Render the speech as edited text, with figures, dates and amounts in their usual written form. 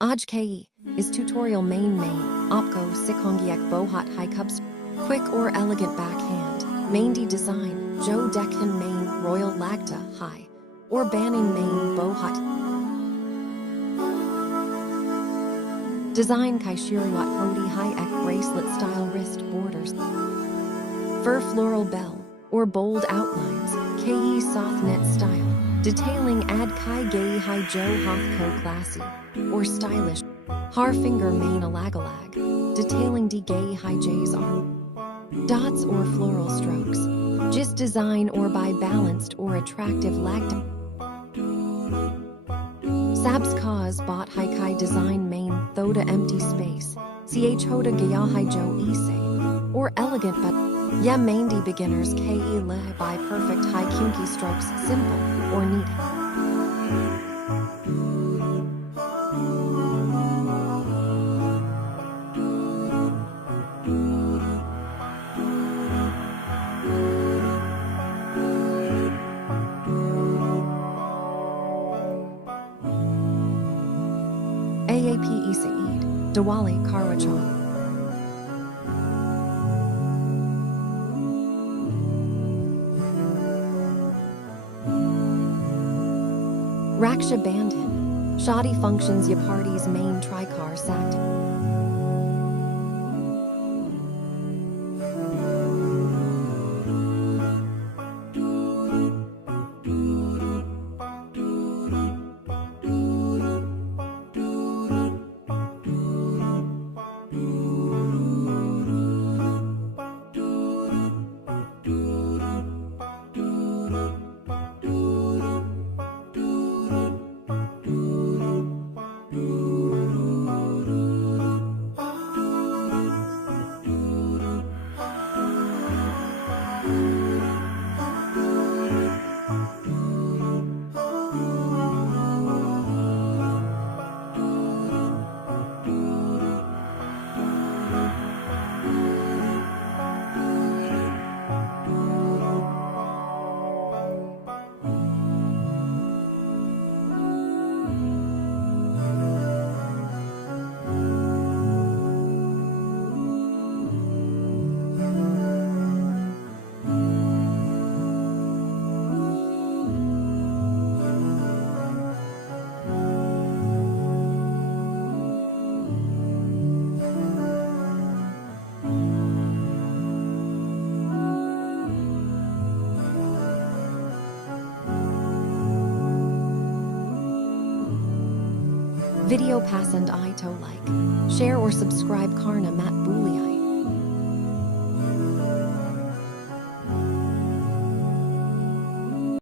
Aj ke is tutorial main opko sikongiek bohat high cups, quick or elegant backhand, Mehndi design, jo dekhan main royal lagta high, or banning main bohat. Design kai shiriwat hodi high ek bracelet style wrist borders. Fur floral bell, or bold outlines, ke soft net style, detailing ad kai gay high jo hoth ko classy, or stylish. Har finger main alagalag, detailing d gay high j's arm. Dots or floral strokes, just design or by balanced or attractive lagta. Sabs cause bot high kai design main thoda empty space, ch hoda gaya high jo ise, or elegant but ya Mehndi beginners ke le by perfect high kinky strokes simple or neat. Aap Saeed, Diwali Karwa chauth. Raksha Bandhan, shoddy functions ya party's main tricar sacked. Video pass and I to like, share or subscribe Karna Mat Bulia.